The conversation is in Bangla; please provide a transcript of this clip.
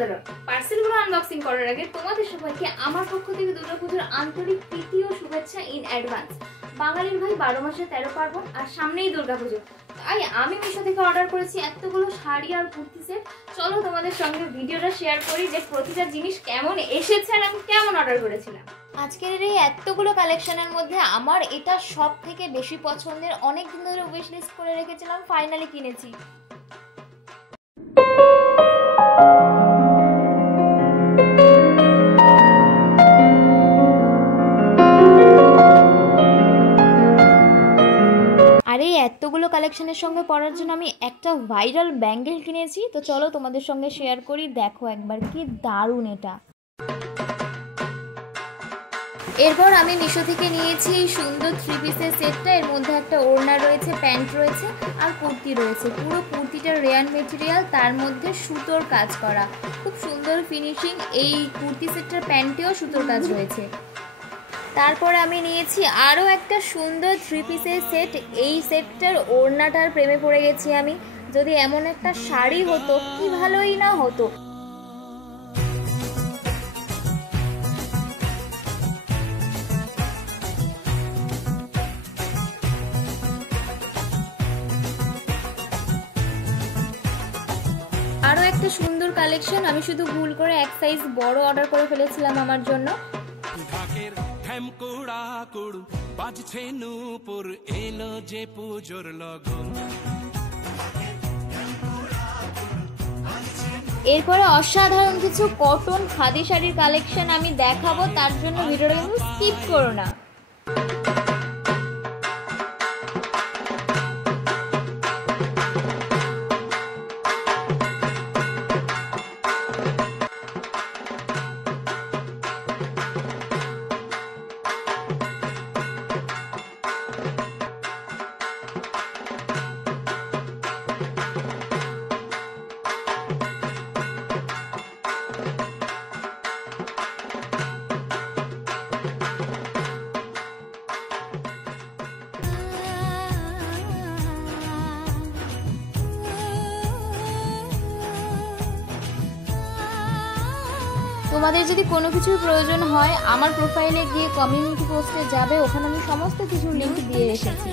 দাঁড়াও পার্সেলগুলো আনবক্সিং করার আগে তোমাদের সবাইকে আমার পক্ষ থেকে দুর্গাপুজোর আন্তরিক প্রীতি ও শুভেচ্ছা ইন অ্যাডভান্স। বাঙালির ভাই 12 মাসে 13 পার্বণ, আর সামনেই দুর্গাপুজো, তাই আমি মিশো থেকে অর্ডার করেছি এতগুলো শাড়ি আর কুর্তি সেট। চলো তোমাদের সঙ্গে ভিডিওটা শেয়ার করি যে প্রতিটা জিনিস কেমন এসেছে আর আমি কেমন অর্ডার করেছিলাম। আজকের এই এতগুলো কালেকশনের মধ্যে আমার এটা সব থেকে বেশি পছন্দের, অনেক দিন ধরে উইশ লিস্ট করে রেখেছিলাম, ফাইনালি কিনেছি। আর এই এতগুলো কালেকশনের সঙ্গে পরার জন্য আমি একটা ভাইরাল ব্যাঙ্গেল কিনেছি, তো চলো তোমাদের সঙ্গে শেয়ার করি। দেখো একবার কি দারুণ এটা। এরপর আমি মিশো থেকে নিয়েছি এই সুন্দর 3 পিসের সেটটা। এর মধ্যে একটা ওড়না রয়েছে, প্যান্ট রয়েছে আর কুর্তি রয়েছে। পুরো কুর্তিটা রেয়ান মেটেরিয়াল, তার মধ্যে সুতোর কাজ করা, খুব সুন্দর ফিনিশিং। এই কুর্তি সেটটার প্যান্টেও সুতোর কাজ রয়েছে। তারপর আমি নিয়েছি আরও একটা সুন্দর 3 পিসের সেট। এই সেটটার ওড়নাটার প্রেমে পড়ে গেছি আমি। যদি এমন একটা শাড়ি হতো কি ভালোই না হতো। আরও একটা সুন্দর কালেকশন, আমি শুধু ভুল করে এক সাইজ বড় অর্ডার করে ফেলেছিলাম আমার জন্য। এরপরে অসাধারণ কিছু কটন খাদি শাড়ির কালেকশন আমি দেখাবো, তার জন্য ভিডিওটা কিন্তু স্কিপ করো না। তোমাদের যদি কোনো কিছুর প্রয়োজন হয় আমার প্রোফাইলে গিয়ে কমিউনিটি পোস্টে যাবে, ওখানে আমি সমস্ত কিছুর লিংক দিয়ে রেখেছি।